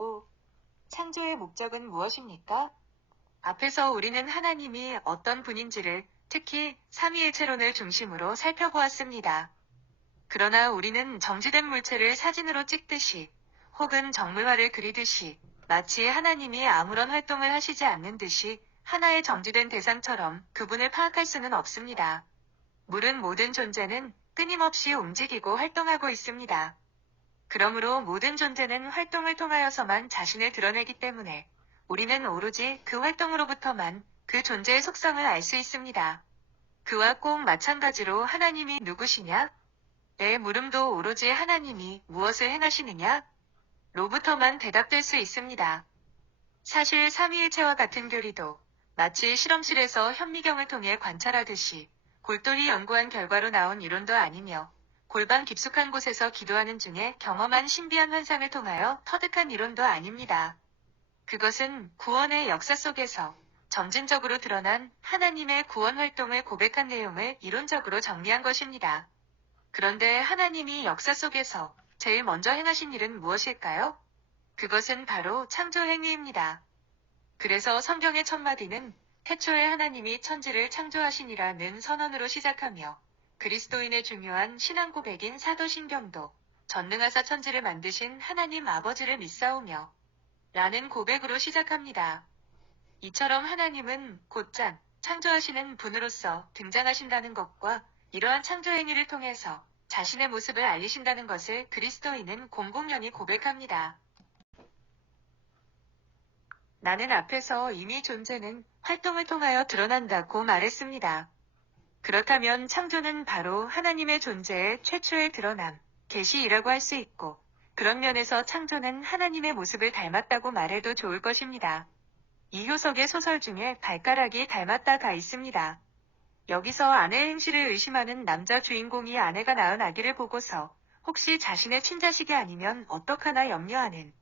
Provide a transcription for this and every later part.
5. 창조의 목적은 무엇입니까? 앞에서 우리는 하나님이 어떤 분인지를 특히 삼위일체론을 중심으로 살펴보았습니다. 그러나 우리는 정지된 물체를 사진으로 찍듯이 혹은 정물화를 그리듯이 마치 하나님이 아무런 활동을 하시지 않는 듯이 하나의 정지된 대상처럼 그분을 파악할 수는 없습니다. 물은 모든 존재는 끊임없이 움직이고 활동하고 있습니다. 그러므로 모든 존재는 활동을 통하여서만 자신을 드러내기 때문에 우리는 오로지 그 활동으로부터만 그 존재의 속성을 알 수 있습니다. 그와 꼭 마찬가지로 하나님이 누구시냐? 의 물음도 오로지 하나님이 무엇을 행하시느냐? 로부터만 대답될 수 있습니다. 사실 삼위일체와 같은 교리도 마치 실험실에서 현미경을 통해 관찰하듯이 골똘히 연구한 결과로 나온 이론도 아니며 골방 깊숙한 곳에서 기도하는 중에 경험한 신비한 환상을 통하여 터득한 이론도 아닙니다. 그것은 구원의 역사 속에서 점진적으로 드러난 하나님의 구원 활동을 고백한 내용을 이론적으로 정리한 것입니다. 그런데 하나님이 역사 속에서 제일 먼저 행하신 일은 무엇일까요? 그것은 바로 창조 행위입니다. 그래서 성경의 첫 마디는 태초에 하나님이 천지를 창조하시니라는 선언으로 시작하며 그리스도인의 중요한 신앙 고백인 사도신경도 전능하사 천지를 만드신 하나님 아버지를 믿사오며 라는 고백으로 시작합니다. 이처럼 하나님은 곧장 창조하시는 분으로서 등장하신다는 것과 이러한 창조 행위를 통해서 자신의 모습을 알리신다는 것을 그리스도인은 공공연히 고백합니다. 나는 앞에서 이미 존재는 활동을 통하여 드러난다고 말했습니다. 그렇다면 창조는 바로 하나님의 존재의 최초의 드러남, 계시이라고 할 수 있고 그런 면에서 창조는 하나님의 모습을 닮았다고 말해도 좋을 것입니다. 이효석의 소설 중에 발가락이 닮았다가 있습니다. 여기서 아내의 행실을 의심하는 남자 주인공이 아내가 낳은 아기를 보고서 혹시 자신의 친자식이 아니면 어떡하나 염려하는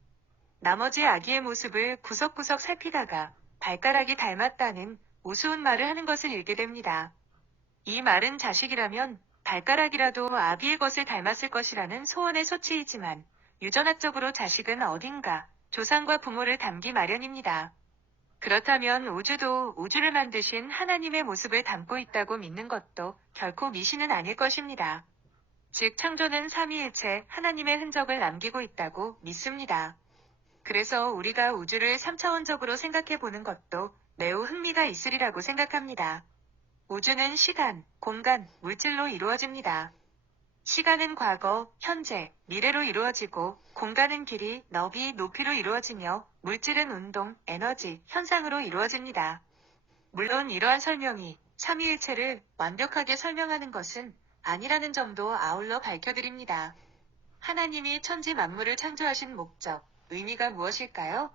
나머지 아기의 모습을 구석구석 살피다가 발가락이 닮았다는 우스운 말을 하는 것을 읽게 됩니다. 이 말은 자식이라면 발가락이라도 아기의 것을 닮았을 것이라는 소원의 소치이지만 유전학적으로 자식은 어딘가 조상과 부모를 닮기 마련입니다. 그렇다면 우주도 우주를 만드신 하나님의 모습을 담고 있다고 믿는 것도 결코 미신은 아닐 것입니다. 즉 창조는 삼위일체 하나님의 흔적을 남기고 있다고 믿습니다. 그래서 우리가 우주를 3차원적으로 생각해 보는 것도 매우 흥미가 있으리라고 생각합니다. 우주는 시간, 공간, 물질로 이루어집니다. 시간은 과거, 현재, 미래로 이루어지고 공간은 길이, 너비, 높이로 이루어지며 물질은 운동, 에너지, 현상으로 이루어집니다. 물론 이러한 설명이 삼위일체를 완벽하게 설명하는 것은 아니라는 점도 아울러 밝혀드립니다. 하나님이 천지 만물을 창조하신 목적, 의미가 무엇일까요?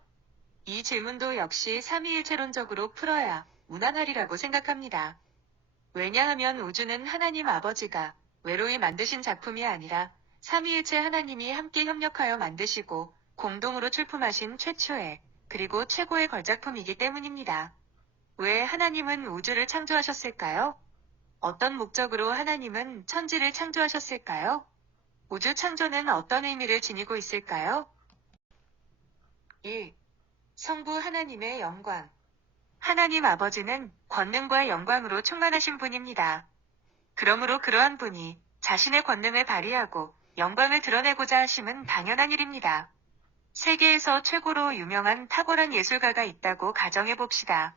이 질문도 역시 삼위일체론적으로 풀어야 무난하리라고 생각합니다. 왜냐하면 우주는 하나님 아버지가 외로이 만드신 작품이 아니라 삼위일체 하나님이 함께 협력하여 만드시고 공동으로 출품하신 최초의 그리고 최고의 걸작품이기 때문입니다. 왜 하나님은 우주를 창조하셨을까요? 어떤 목적으로 하나님은 천지를 창조하셨을까요? 우주 창조는 어떤 의미를 지니고 있을까요? 1. 성부 하나님의 영광. 하나님 아버지는 권능과 영광으로 충만하신 분입니다. 그러므로 그러한 분이 자신의 권능을 발휘하고 영광을 드러내고자 하심은 당연한 일입니다. 세계에서 최고로 유명한 탁월한 예술가가 있다고 가정해 봅시다.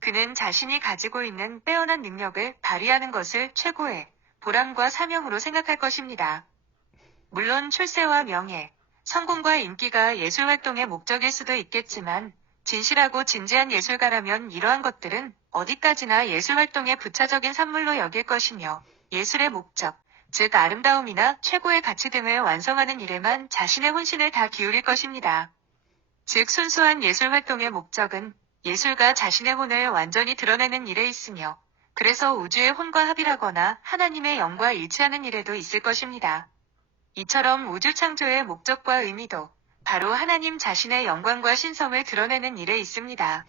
그는 자신이 가지고 있는 빼어난 능력을 발휘하는 것을 최고의 보람과 사명으로 생각할 것입니다. 물론 출세와 명예, 성공과 인기가 예술활동의 목적일 수도 있겠지만 진실하고 진지한 예술가라면 이러한 것들은 어디까지나 예술활동의 부차적인 산물로 여길 것이며 예술의 목적, 즉 아름다움이나 최고의 가치 등을 완성하는 일에만 자신의 혼신을 다 기울일 것입니다. 즉 순수한 예술활동의 목적은 예술가 자신의 혼을 완전히 드러내는 일에 있으며 그래서 우주의 혼과 합일하거나 하나님의 영과 일치하는 일에도 있을 것입니다. 이처럼 우주 창조의 목적과 의미도 바로 하나님 자신의 영광과 신성을 드러내는 일에 있습니다.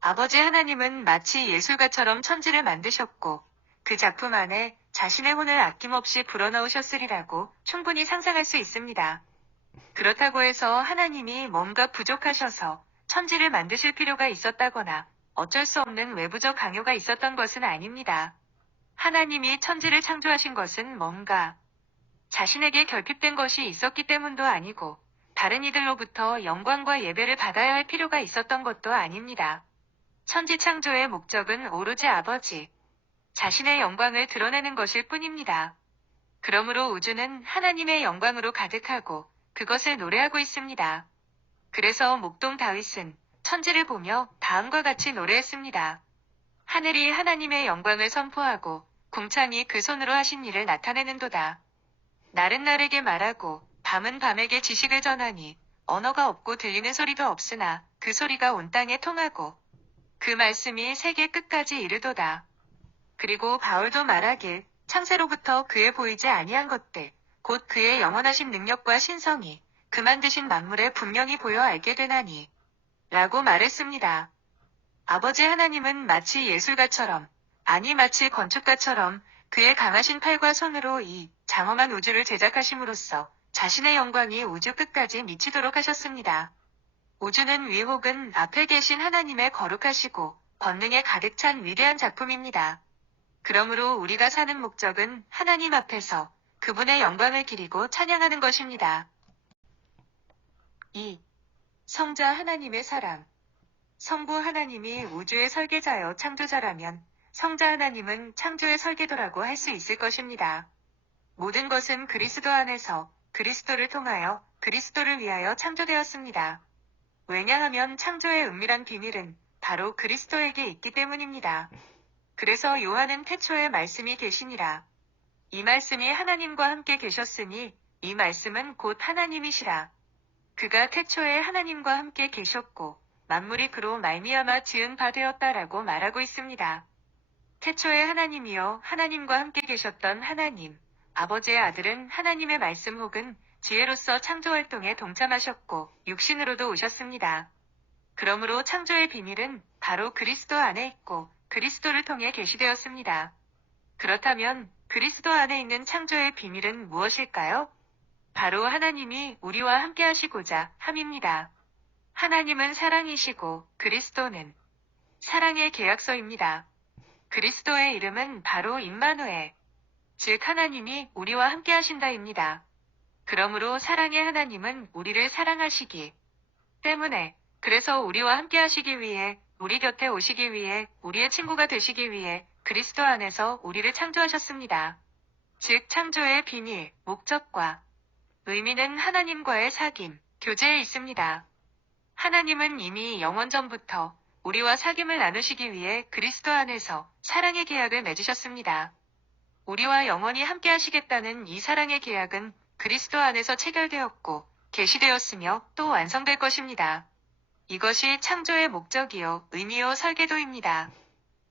아버지 하나님은 마치 예술가처럼 천지를 만드셨고 그 작품 안에 자신의 혼을 아낌없이 불어넣으셨으리라고 충분히 상상할 수 있습니다. 그렇다고 해서 하나님이 뭔가 부족하셔서 천지를 만드실 필요가 있었다거나 어쩔 수 없는 외부적 강요가 있었던 것은 아닙니다. 하나님이 천지를 창조하신 것은 뭔가 자신에게 결핍된 것이 있었기 때문도 아니고 다른 이들로부터 영광과 예배를 받아야 할 필요가 있었던 것도 아닙니다. 천지 창조의 목적은 오로지 아버지 자신의 영광을 드러내는 것일 뿐입니다. 그러므로 우주는 하나님의 영광으로 가득하고 그것을 노래하고 있습니다. 그래서 목동 다윗은 천지를 보며 다음과 같이 노래했습니다. 하늘이 하나님의 영광을 선포하고 궁창이 그 손으로 하신 일을 나타내는도다. 날은 날에게 말하고 밤은 밤에게 지식을 전하니 언어가 없고 들리는 소리도 없으나 그 소리가 온 땅에 통하고 그 말씀이 세계 끝까지 이르도다. 그리고 바울도 말하길 창세로부터 그의 보이지 아니한 것들 곧 그의 영원하신 능력과 신성이 그 만드신 만물에 분명히 보여 알게 되나니 라고 말했습니다. 아버지 하나님은 마치 예술가처럼 아니 마치 건축가처럼 그의 강하신 팔과 손으로 이 장엄한 우주를 제작하심으로써 자신의 영광이 우주 끝까지 미치도록 하셨습니다. 우주는 위 혹은 앞에 계신 하나님의 거룩하시고 권능에 가득 찬 위대한 작품입니다. 그러므로 우리가 사는 목적은 하나님 앞에서 그분의 영광을 기리고 찬양하는 것입니다. 2. 성자 하나님의 사랑. 성부 하나님이 우주의 설계자여 창조자라면 성자 하나님은 창조의 설계도라고 할 수 있을 것입니다. 모든 것은 그리스도 안에서 그리스도를 통하여 그리스도를 위하여 창조되었습니다. 왜냐하면 창조의 은밀한 비밀은 바로 그리스도에게 있기 때문입니다. 그래서 요한은 태초에 말씀이 계시니라. 이 말씀이 하나님과 함께 계셨으니 이 말씀은 곧 하나님이시라. 그가 태초에 하나님과 함께 계셨고 만물이 그로 말미암아 지은 바 되었다라고 말하고 있습니다. 태초에 하나님이여 하나님과 함께 계셨던 하나님, 아버지의 아들은 하나님의 말씀 혹은 지혜로서 창조활동에 동참하셨고 육신으로도 오셨습니다. 그러므로 창조의 비밀은 바로 그리스도 안에 있고 그리스도를 통해 계시되었습니다. 그렇다면 그리스도 안에 있는 창조의 비밀은 무엇일까요? 바로 하나님이 우리와 함께 하시고자 함입니다. 하나님은 사랑이시고 그리스도는 사랑의 계약서입니다. 그리스도의 이름은 바로 임마누엘, 즉 하나님이 우리와 함께 하신다입니다. 그러므로 사랑의 하나님은 우리를 사랑하시기 때문에 그래서 우리와 함께 하시기 위해 우리 곁에 오시기 위해 우리의 친구가 되시기 위해 그리스도 안에서 우리를 창조하셨습니다. 즉 창조의 비밀, 목적과 의미는 하나님과의 사귐, 교제에 있습니다. 하나님은 이미 영원 전부터 우리와 사귐을 나누시기 위해 그리스도 안에서 사랑의 계약을 맺으셨습니다. 우리와 영원히 함께 하시겠다는 이 사랑의 계약은 그리스도 안에서 체결되었고 계시되었으며 또 완성될 것입니다. 이것이 창조의 목적이요 의미요 설계도입니다.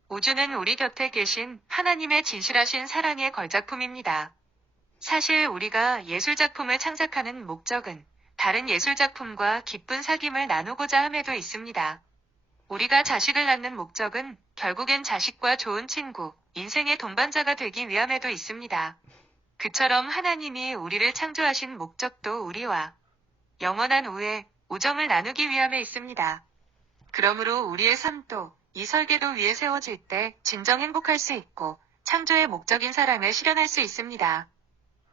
우주는 우리 곁에 계신 하나님의 진실하신 사랑의 걸작품입니다. 사실 우리가 예술작품을 창작하는 목적은 다른 예술작품과 기쁜 사귐을 나누고자 함에도 있습니다. 우리가 자식을 낳는 목적은 결국엔 자식과 좋은 친구, 인생의 동반자가 되기 위함에도 있습니다. 그처럼 하나님이 우리를 창조하신 목적도 우리와 영원한 우애, 우정을 나누기 위함에 있습니다. 그러므로 우리의 삶도 이 설계도 위에 세워질 때 진정 행복할 수 있고 창조의 목적인 사랑을 실현할 수 있습니다.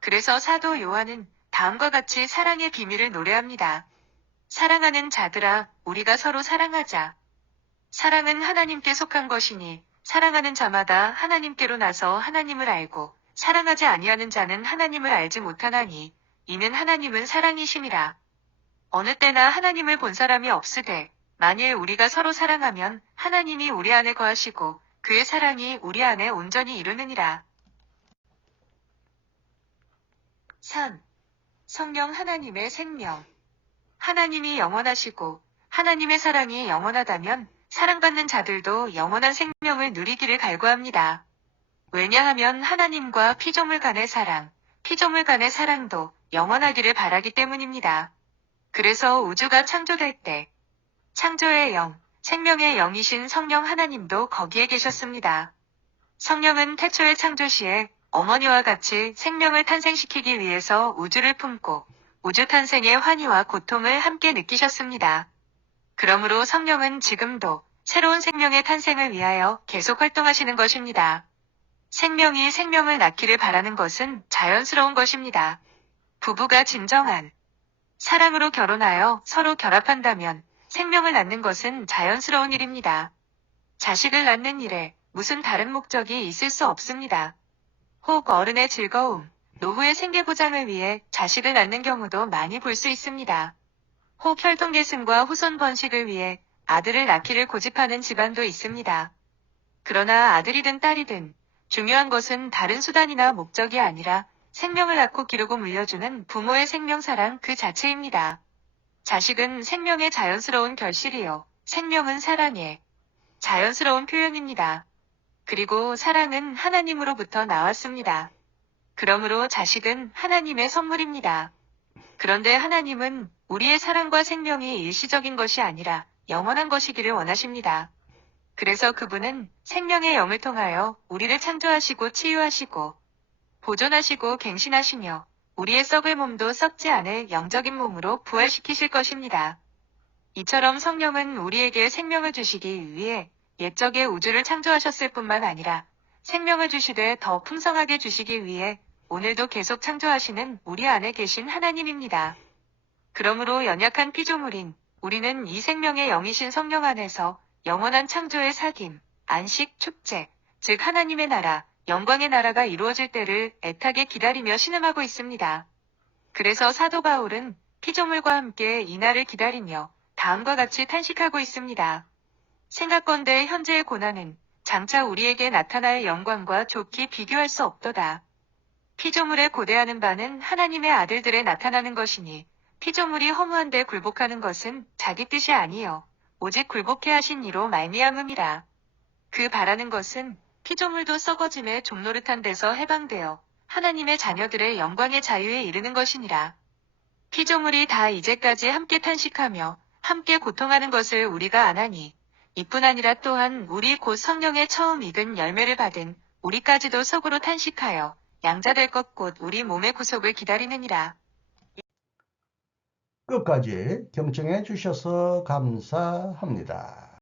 그래서 사도 요한은 다음과 같이 사랑의 비밀을 노래합니다. 사랑하는 자들아, 우리가 서로 사랑하자. 사랑은 하나님께 속한 것이니 사랑하는 자마다 하나님께로 나서 하나님을 알고 사랑하지 아니하는 자는 하나님을 알지 못하나니 이는 하나님은 사랑이심이라. 어느 때나 하나님을 본 사람이 없으되 만일 우리가 서로 사랑하면 하나님이 우리 안에 거하시고 그의 사랑이 우리 안에 온전히 이루느니라. 3. 성령 하나님의 생명. 하나님이 영원하시고 하나님의 사랑이 영원하다면 사랑받는 자들도 영원한 생명을 누리기를 갈구합니다. 왜냐하면 하나님과 피조물 간의 사랑, 피조물 간의 사랑도 영원하기를 바라기 때문입니다. 그래서 우주가 창조될 때 창조의 영, 생명의 영이신 성령 하나님도 거기에 계셨습니다. 성령은 태초의 창조 시에 어머니와 같이 생명을 탄생시키기 위해서 우주를 품고 우주 탄생의 환희와 고통을 함께 느끼셨습니다. 그러므로 성령은 지금도 새로운 생명의 탄생을 위하여 계속 활동하시는 것입니다. 생명이 생명을 낳기를 바라는 것은 자연스러운 것입니다. 부부가 진정한 사랑으로 결혼하여 서로 결합한다면 생명을 낳는 것은 자연스러운 일입니다. 자식을 낳는 일에 무슨 다른 목적이 있을 수 없습니다. 혹 어른의 즐거움, 노후의 생계보장을 위해 자식을 낳는 경우도 많이 볼 수 있습니다. 혹 혈통계승과 후손 번식을 위해 아들을 낳기를 고집하는 집안도 있습니다. 그러나 아들이든 딸이든 중요한 것은 다른 수단이나 목적이 아니라 생명을 낳고 기르고 물려주는 부모의 생명사랑 그 자체입니다. 자식은 생명의 자연스러운 결실이요. 생명은 사랑의 자연스러운 표현입니다. 그리고 사랑은 하나님으로부터 나왔습니다. 그러므로 자식은 하나님의 선물입니다. 그런데 하나님은 우리의 사랑과 생명이 일시적인 것이 아니라 영원한 것이기를 원하십니다. 그래서 그분은 생명의 영을 통하여 우리를 창조하시고 치유하시고 보존하시고 갱신하시며 우리의 썩을 몸도 썩지 않을 영적인 몸으로 부활시키실 것입니다. 이처럼 성령은 우리에게 생명을 주시기 위해 옛적의 우주를 창조하셨을 뿐만 아니라 생명을 주시되 더 풍성하게 주시기 위해 오늘도 계속 창조하시는 우리 안에 계신 하나님입니다. 그러므로 연약한 피조물인 우리는 이 생명의 영이신 성령 안에서 영원한 창조의 사귐, 안식, 축제, 즉 하나님의 나라, 영광의 나라가 이루어질 때를 애타게 기다리며 신음하고 있습니다. 그래서 사도 바울은 피조물과 함께 이 날을 기다리며 다음과 같이 탄식하고 있습니다. 생각건대 현재의 고난은 장차 우리에게 나타날 영광과 좋게 비교할 수 없도다. 피조물에 고대하는 바는 하나님의 아들들에 나타나는 것이니 피조물이 허무한데 굴복하는 것은 자기 뜻이 아니요 오직 굴복해 하신 이로 말미암음이라. 그 바라는 것은 피조물도 썩어짐의 종노릇한 데서 해방되어 하나님의 자녀들의 영광의 자유에 이르는 것이니라. 피조물이 다 이제까지 함께 탄식하며 함께 고통하는 것을 우리가 아나니 이뿐 아니라 또한 우리 곧 성령의 처음 익은 열매를 받은 우리까지도 속으로 탄식하여 양자될 것 곧 우리 몸의 구속을 기다리느니라. 끝까지 경청해 주셔서 감사합니다.